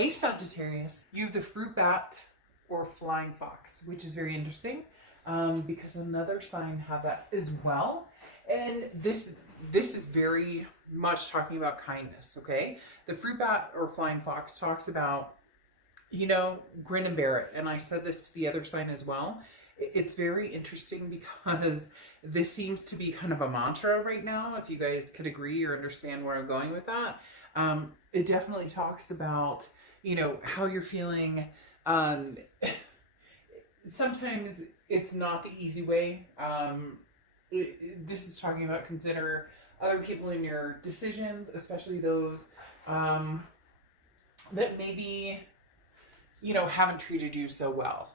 Hey Sagittarius, you have the fruit bat or flying fox, which is very interesting because another sign had that as well. And this is very much talking about kindness, okay? The fruit bat or flying fox talks about, grin and bear it. And I said this to the other sign as well. It's very interesting because this seems to be kind of a mantra right now, if you guys could agree or understand where I'm going with that. It definitely talks about, how you're feeling. Um, Sometimes it's not the easy way. This is talking about consider other people in your decisions, especially those that maybe, haven't treated you so well.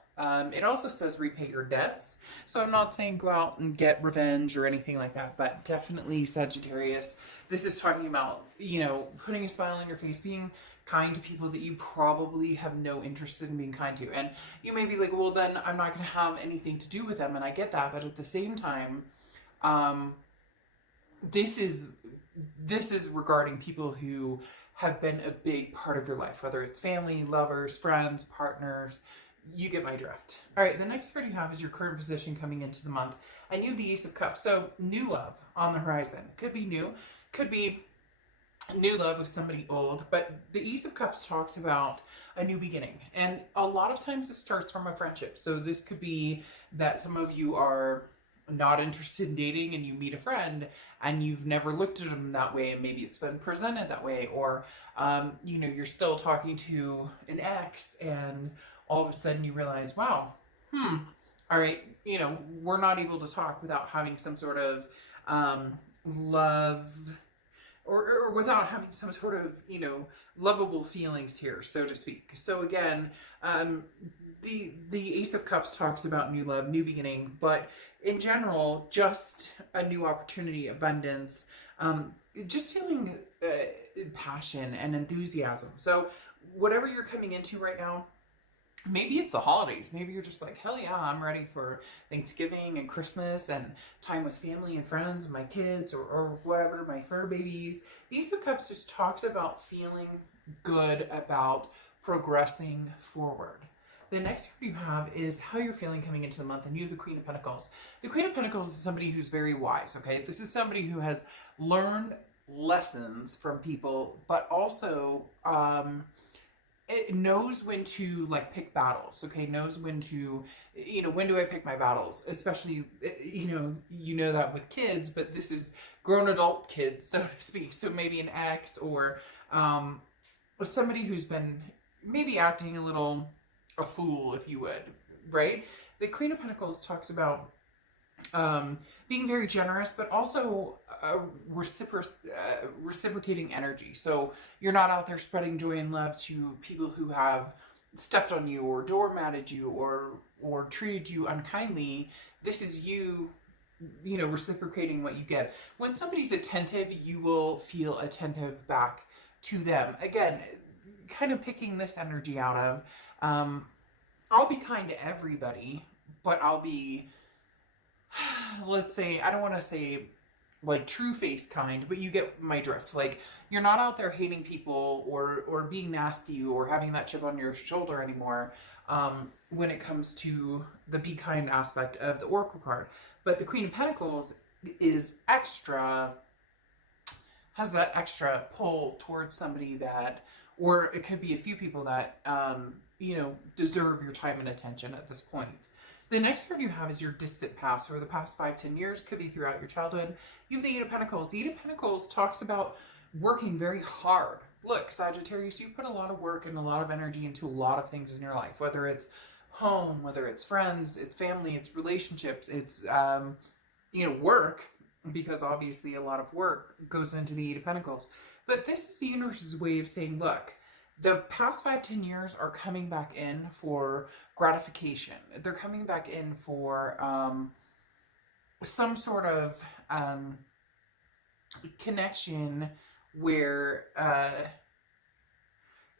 It also says repay your debts. So I'm not saying go out and get revenge or anything like that, but definitely Sagittarius. This is talking about, putting a smile on your face, being kind to people that you probably have no interest in being kind to. And you may be like, well, then I'm not going to have anything to do with them. And I get that. But at the same time, this is regarding people who have been a big part of your life, whether it's family, lovers, friends, partners. You get my drift. All right, the next card you have is your current position coming into the month. And you have the Ace of Cups. So new love on the horizon. Could be new, could be new love with somebody old, but the Ace of Cups talks about a new beginning. And a lot of times it starts from a friendship. So this could be that some of you are not interested in dating and you meet a friend and you've never looked at them that way, and maybe it's been presented that way, or you're still talking to an ex and all of a sudden you realize, wow, all right, we're not able to talk without having some sort of love, or without having some sort of, lovable feelings here, so to speak. So again, the Ace of Cups talks about new love, new beginning, but in general, just a new opportunity, abundance, just feeling passion and enthusiasm. So whatever you're coming into right now, maybe it's the holidays. Maybe you're just like, hell yeah, I'm ready for Thanksgiving and Christmas and time with family and friends and my kids, or whatever, my fur babies. The Ace of Cups just talks about feeling good about progressing forward. The next card you have is how you're feeling coming into the month, and you have the Queen of Pentacles. The Queen of Pentacles is somebody who's very wise, okay? This is somebody who has learned lessons from people, but also it knows when to pick battles, okay? Knows when to, when do I pick my battles? Especially, that with kids, but this is grown adult kids, so to speak. So maybe an ex, or somebody who's been maybe acting a fool, if you would, right? The Queen of Pentacles talks about being very generous, but also reciprocating energy. So you're not out there spreading joy and love to people who have stepped on you or doormatted you or treated you unkindly. This is you, reciprocating what you get. When somebody's attentive, you will feel attentive back to them. Again, kind of picking this energy out of, I'll be kind to everybody, but I'll be, let's say, I don't want to say true face kind, but you get my drift. You're not out there hating people or being nasty or having that chip on your shoulder anymore when it comes to the be kind aspect of the Oracle card. But the Queen of Pentacles is has that extra pull towards somebody that, or it could be a few people that, deserve your time and attention at this point. The next card you have is your distant past, or the past 5-10 years, could be throughout your childhood. You have the Eight of Pentacles. The Eight of Pentacles talks about working very hard. Look, Sagittarius, you put a lot of work and a lot of energy into a lot of things in your life, whether it's home, whether it's friends, it's family, it's relationships, it's, work, because obviously a lot of work goes into the Eight of Pentacles. But this is the universe's way of saying, look, the past 5-10 years are coming back in for gratification. They're coming back in for some sort of connection where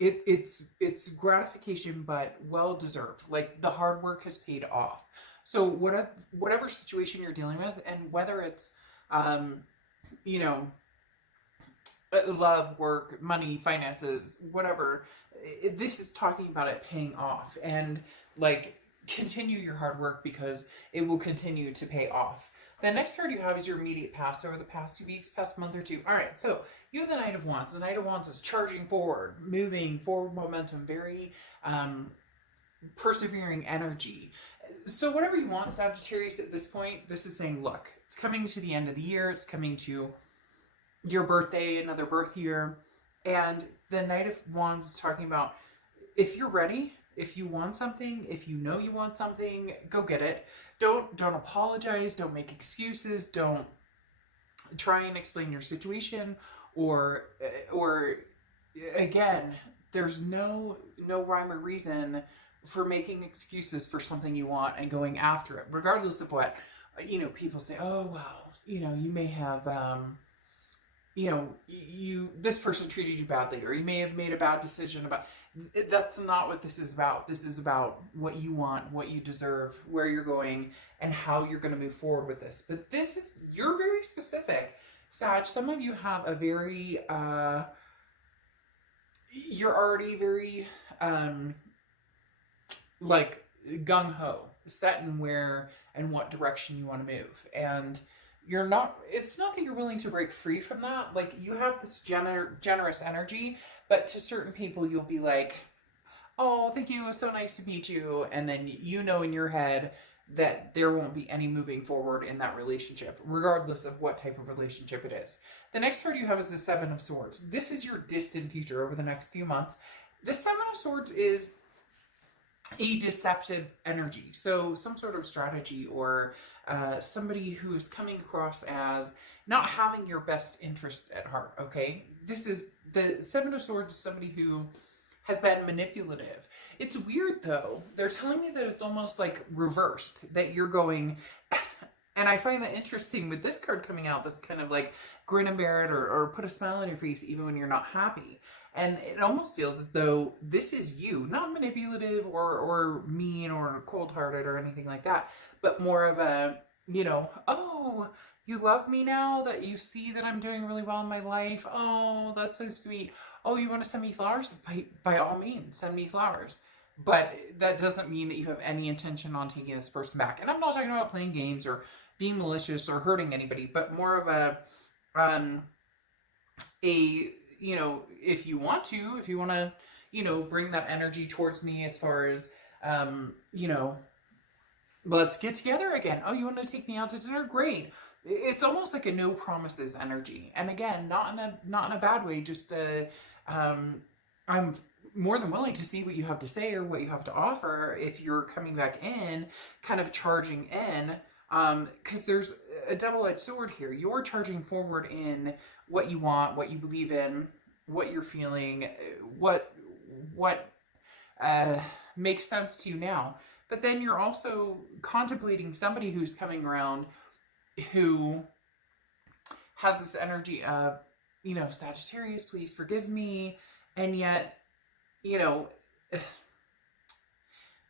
it's gratification, but well deserved. Like the hard work has paid off. So whatever situation you're dealing with, and whether it's love, work, money, finances, whatever. This is talking about it paying off, and like continue your hard work because it will continue to pay off. The next card you have is your immediate past over the past 2 weeks, past month or two. All right, so you have the Knight of Wands. The Knight of Wands is charging forward, moving forward momentum, very persevering energy. So whatever you want, Sagittarius, at this point, this is saying, look, it's coming to the end of the year. It's coming to your birthday, another birth year. And the Knight of Wands is talking about if you're ready, if you want something, if you know you want something, go get it. Don't apologize, don't make excuses, don't try and explain your situation or again, there's no rhyme or reason for making excuses for something you want and going after it, regardless of what people say. Oh well, you may have this person treated you badly, or you may have made a bad decision about. That's not what this is about. This is about what you want, what you deserve, where you're going, and how you're going to move forward with this. But you're very specific, Sag. Some of you have a very, you're already very, like gung-ho, set in where and what direction you want to move. And it's not that you're willing to break free from that. Like, you have this generous energy, but to certain people you'll be like, oh, thank you, it was so nice to meet you. And then in your head that there won't be any moving forward in that relationship, regardless of what type of relationship it is. The next card you have is the Seven of Swords. This is your distant future over the next few months. The Seven of Swords is a deceptive energy. So some sort of strategy or somebody who is coming across as not having your best interest at heart, okay? This is the Seven of Swords, somebody who has been manipulative. It's weird though. They're telling me that it's almost like reversed, that you're going, and I find that interesting with this card coming out, that's kind of like grin and bear it or put a smile on your face even when you're not happy. And it almost feels as though this is you, not manipulative or mean or cold-hearted or anything like that, but more of a, oh, you love me now that you see that I'm doing really well in my life. Oh, that's so sweet. Oh, you want to send me flowers? By all means, send me flowers. But that doesn't mean that you have any intention on taking this person back. And I'm not talking about playing games or being malicious or hurting anybody, but more of a if you want to, bring that energy towards me as far as, let's get together again. Oh, you want to take me out to dinner? Great. It's almost like a no promises energy. And again, not in a bad way, just I'm more than willing to see what you have to say or what you have to offer if you're coming back in, kind of charging in, because there's a double-edged sword here. You're charging forward in what you want, what you believe in, what you're feeling, what makes sense to you now. But then you're also contemplating somebody who's coming around who has this energy of, Sagittarius, please forgive me. And yet,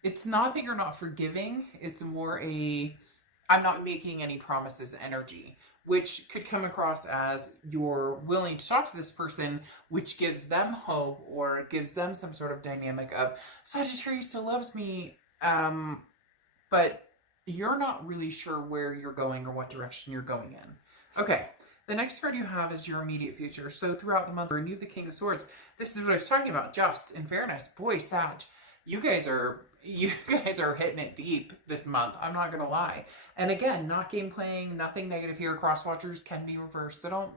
it's not that you're not forgiving. It's more I'm not making any promises energy, which could come across as you're willing to talk to this person, which gives them hope or gives them some sort of dynamic of Sagittarius still loves me, but you're not really sure where you're going or what direction you're going in. Okay, the next card you have is your immediate future. So throughout the month, renew the King of Swords. This is what I was talking about, just in fairness. Boy, Sag, you guys are hitting it deep this month. I'm not going to lie. And again, not game playing, nothing negative here. Cross watchers can be reversed, so don't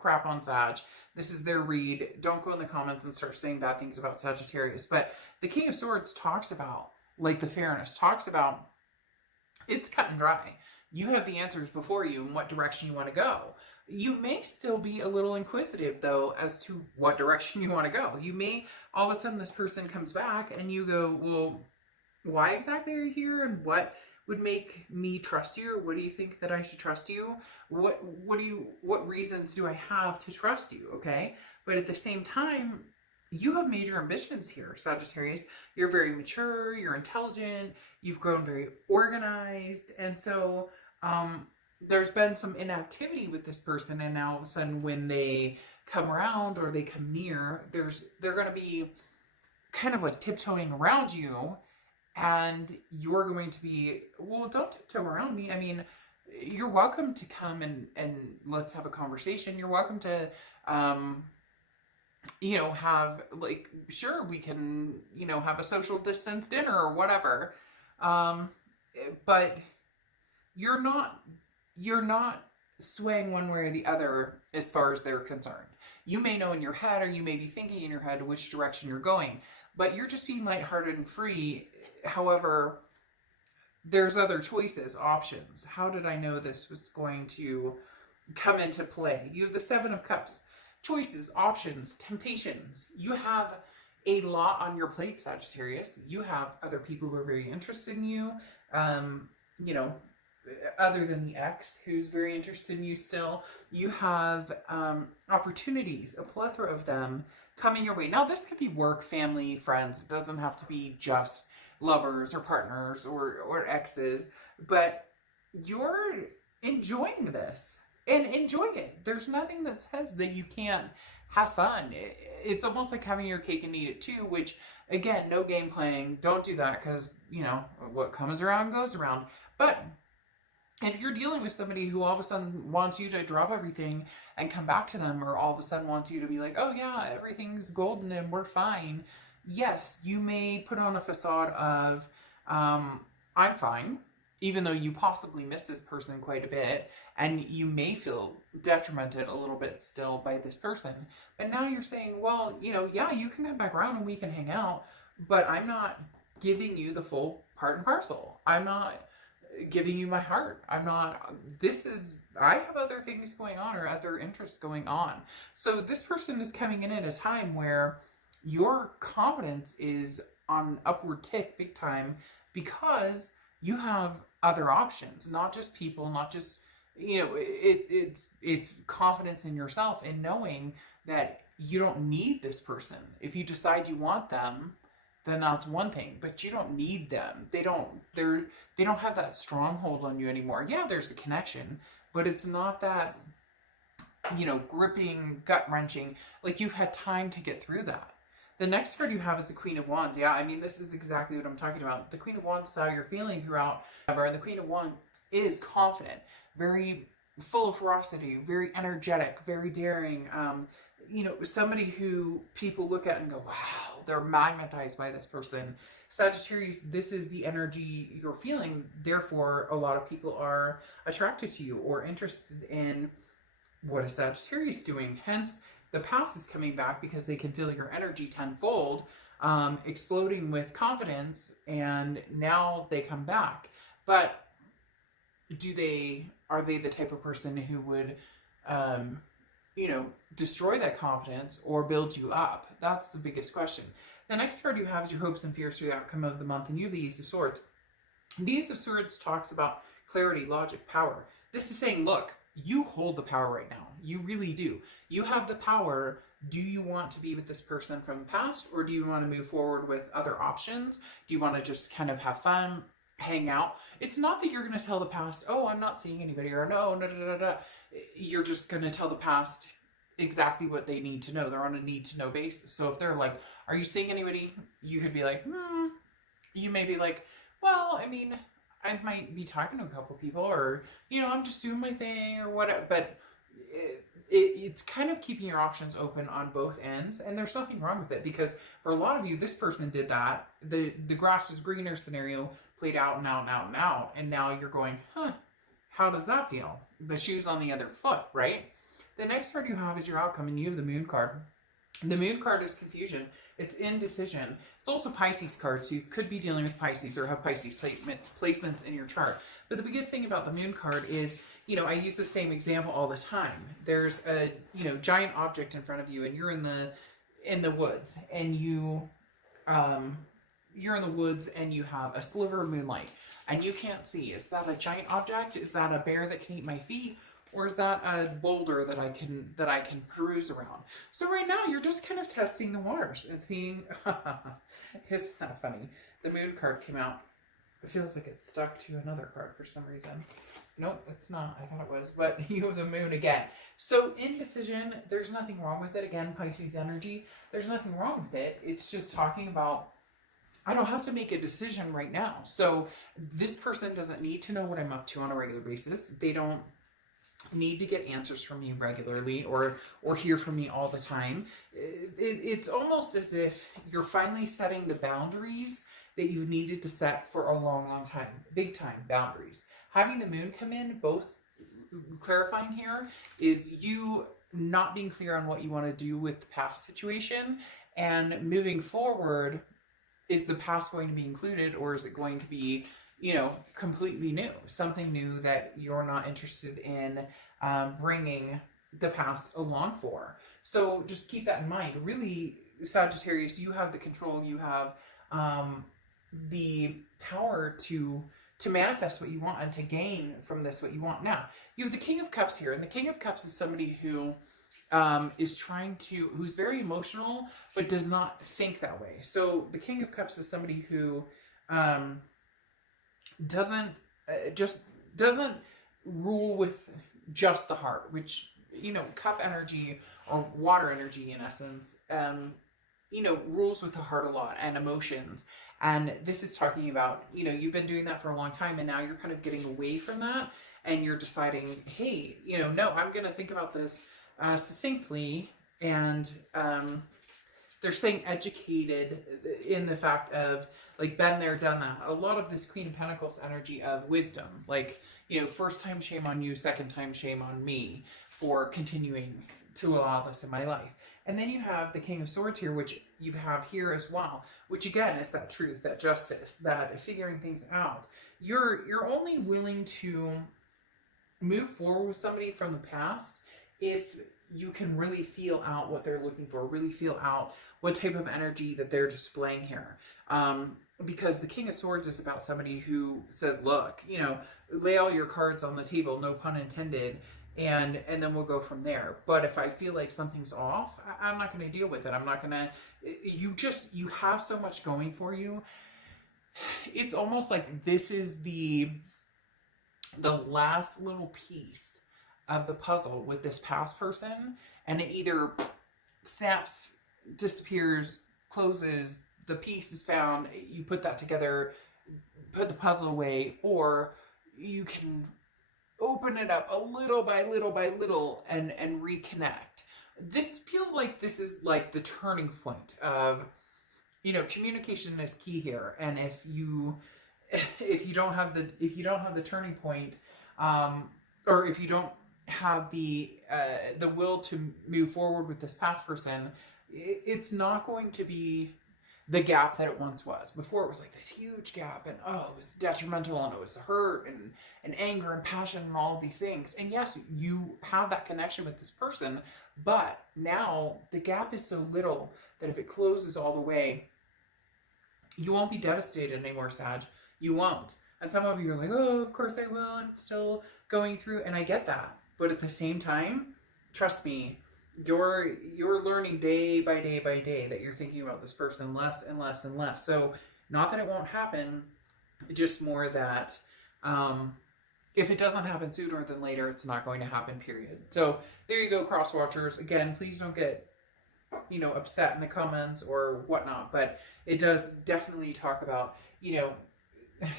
crap on Sag. This is their read. Don't go in the comments and start saying bad things about Sagittarius. But the King of Swords talks about, like the fairness, talks about it's cut and dry. You have the answers before you and what direction you want to go. You may still be a little inquisitive, though, as to what direction you want to go. You may, all of a sudden, this person comes back and you go, well, why exactly are you here? And what would make me trust you? What do you think that I should trust you? What reasons do I have to trust you? Okay. But at the same time, you have major ambitions here, Sagittarius. You're very mature, you're intelligent, you've grown very organized. And so, there's been some inactivity with this person, and now all of a sudden when they come around or they come near, they're going to be kind of like tiptoeing around you, and you're going to be, well, don't tiptoe around me. I mean, you're welcome to come and let's have a conversation. You're welcome to have, like, sure, we can, have a social distance dinner or whatever. Um, but you're not swaying one way or the other as far as they're concerned. You may know in your head, or you may be thinking in your head which direction you're going, but you're just being lighthearted and free. However, there's other choices, options. How did I know this was going to come into play? You have the Seven of Cups. Choices, options, temptations. You have a lot on your plate, Sagittarius. You have other people who are very interested in you. You know, other than the ex who's very interested in you still. You have opportunities, a plethora of them coming your way. Now, this could be work, family, friends. It doesn't have to be just lovers or partners or exes, but you're enjoying this and enjoy it. There's nothing that says that you can't have fun. It's almost like having your cake and eat it too, which, again, no game playing. Don't do that, because, what comes around goes around. But if you're dealing with somebody who all of a sudden wants you to drop everything and come back to them, or all of a sudden wants you to be like, oh yeah, everything's golden and we're fine. Yes, you may put on a facade of, I'm fine, even though you possibly miss this person quite a bit, and you may feel detrimented a little bit still by this person. But now you're saying, well, yeah, you can come back around and we can hang out, but I'm not giving you the full part and parcel. I'm not giving you my heart. I have other things going on, or other interests going on. So this person is coming in at a time where your confidence is on an upward tick big time, because you have other options, not just people, not just, it's confidence in yourself and knowing that you don't need this person. If you decide you want them, then that's one thing, but you don't need them. They don't have that stronghold on you anymore. Yeah, there's a connection, but it's not that, gripping, gut-wrenching. Like, you've had time to get through that. The next card you have is the Queen of Wands. Yeah, I mean, this is exactly what I'm talking about. The Queen of Wands is how you're feeling throughout. And the Queen of Wands is confident, very full of ferocity, very energetic, very daring. Somebody who people look at and go, wow, they're magnetized by this person. Sagittarius, this is the energy you're feeling. Therefore, a lot of people are attracted to you or interested in what a Sagittarius doing. Hence, the past is coming back, because they can feel your energy tenfold, exploding with confidence, and now they come back. But are they the type of person who would, destroy that confidence or build you up? That's the biggest question. The next card you have is your hopes and fears for the outcome of the month, and you have the Ace of Swords. The Ace of Swords talks about clarity, logic, power. This is saying, look, you hold the power right now. You really do. You have the power. Do you want to be with this person from the past, or do you want to move forward with other options? Do you want to just kind of have fun, hang out? It's not that you're going to tell the past, oh, I'm not seeing anybody, or no. You're just going to tell the past exactly what they need to know. They're on a need to know basis. So if they're like, are you seeing anybody? You could be like, You may be like, well, I mean, I might be talking to a couple people, or, I'm just doing my thing or whatever. But it's kind of keeping your options open on both ends. And there's nothing wrong with it, because for a lot of you, this person did that. The grass is greener scenario played out and out and out and out. And now you're going, how does that feel? The shoe's on the other foot, right? The next card you have is your outcome, and you have the Moon card. The Moon card is confusion. It's indecision. It's also Pisces card, so you could be dealing with Pisces or have Pisces placements in your chart. But the biggest thing about the Moon card is, I use the same example all the time. There's a, giant object in front of you, and you're in the woods, and you're in the woods, and you have a sliver of moonlight, and you can't see. Is that a giant object? Is that a bear that can eat my feet? Or is that a boulder that I can peruse around? So right now you're just kind of testing the waters and seeing. Isn't that funny? The Moon card came out. It feels like it's stuck to another card for some reason. Nope, it's not. I thought it was, but you have the moon again. So indecision, there's nothing wrong with it. Again, Pisces energy, there's nothing wrong with it. It's just talking about, I don't have to make a decision right now. So this person doesn't need to know what I'm up to on a regular basis. They don't need to get answers from me regularly or hear from me all the time. It's almost as if you're finally setting the boundaries that you needed to set for a long time. Big time boundaries. Having the moon come in, both clarifying here, is you not being clear on what you want to do with the past situation, and moving forward, is the past going to be included, or is it going to be, you know, completely new, something new that you're not interested in bringing the past along for. So just keep that in mind. Really, Sagittarius, you have the control, you have the power to manifest what you want and to gain from this what you want. Now, you have the King of Cups here, and the King of Cups is somebody who is trying to, who's very emotional, but does not think that way. So the King of Cups is somebody who doesn't rule with just the heart, which, you know, cup energy or water energy in essence, you know, rules with the heart a lot and emotions. And this is talking about, you know, you've been doing that for a long time, and now you're kind of getting away from that, and you're deciding, hey, you know, no, I'm going to think about this succinctly. And they're saying educated in the fact of, like, been there, done that. A lot of this Queen of Pentacles energy of wisdom, like, you know, first time shame on you, second time shame on me for continuing to allow this in my life. And then you have the King of Swords here, which you have here as well, which again is that truth, that justice, that figuring things out. You're only willing to move forward with somebody from the past if you can really feel out what they're looking for, really feel out what type of energy that they're displaying here. Because the King of Swords is about somebody who says, look, you know, lay all your cards on the table, no pun intended, and then we'll go from there. But if I feel like something's off, I'm not going to deal with it. I'm not going to, you have so much going for you. It's almost like this is the last little piece of the puzzle with this past person, and it either snaps, disappears, closes, the piece is found, you put that together, put the puzzle away, or you can open it up a little by little by little and reconnect. This feels like this is like the turning point of, you know, communication is key here. And if you don't have the turning point, or if you don't have the will to move forward with this past person, it's not going to be the gap that it once was. Before, it was like this huge gap, and oh, it was detrimental, and it was hurt and anger and passion and all of these things. And yes, you have that connection with this person, but now the gap is so little that if it closes all the way, you won't be devastated anymore, Sag. You won't. And some of you are like, oh, of course I will, I'm still going through, and I get that. But at the same time, trust me, you're learning day by day by day that you're thinking about this person less and less and less. So not that it won't happen, just more that if it doesn't happen sooner than later, it's not going to happen, period. So there you go, cross watchers. Again, please don't get, you know, upset in the comments or whatnot, but it does definitely talk about, you know,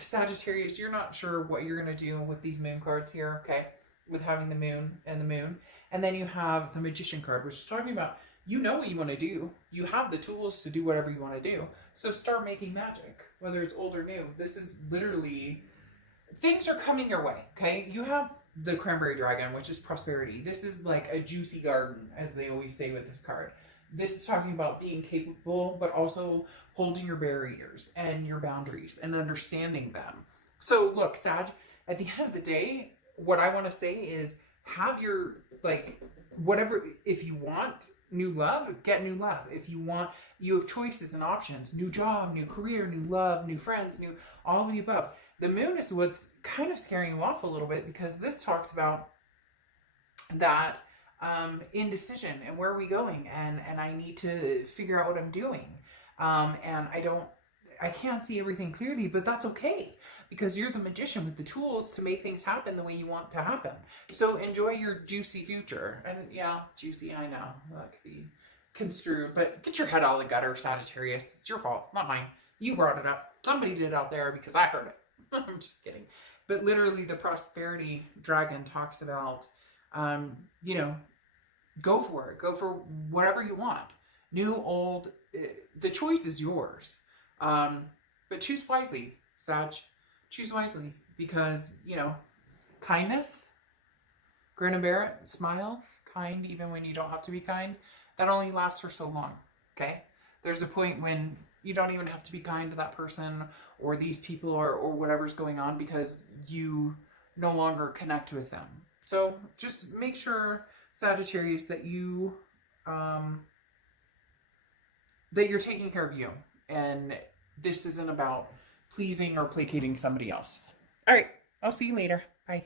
Sagittarius, you're not sure what you're going to do with these moon cards here, okay? With having the moon and the moon. And then you have the Magician card, which is talking about, you know what you want to do. You have the tools to do whatever you want to do. So start making magic, whether it's old or new. This is literally, things are coming your way, okay? You have the Cranberry Dragon, which is prosperity. This is like a juicy garden, as they always say with this card. This is talking about being capable, but also holding your barriers and your boundaries and understanding them. So look, Sag, at the end of the day, what I want to say is have your, like, whatever, if you want new love, get new love. If you want, you have choices and options, new job, new career, new love, new friends, new, all of the above. The moon is what's kind of scaring you off a little bit, because this talks about that indecision and where are we going, and I need to figure out what I'm doing. And I can't see everything clearly, but that's okay because you're the magician with the tools to make things happen the way you want to happen. So enjoy your juicy future. And yeah, juicy, I know that could be construed, but get your head out of the gutter, Sagittarius. It's your fault, not mine. You brought it up. Somebody did out there because I heard it. I'm just kidding. But literally, the prosperity dragon talks about, you know, go for it. Go for whatever you want. New, old, the choice is yours. But choose wisely, Sag. Choose wisely because, you know, kindness, grin and bear it, smile, kind even when you don't have to be kind. That only lasts for so long, okay? There's a point when you don't even have to be kind to that person or these people or whatever's going on because you no longer connect with them. So just make sure, Sagittarius, that you that you're taking care of you, and this isn't about pleasing or placating somebody else. All right, I'll see you later. Bye.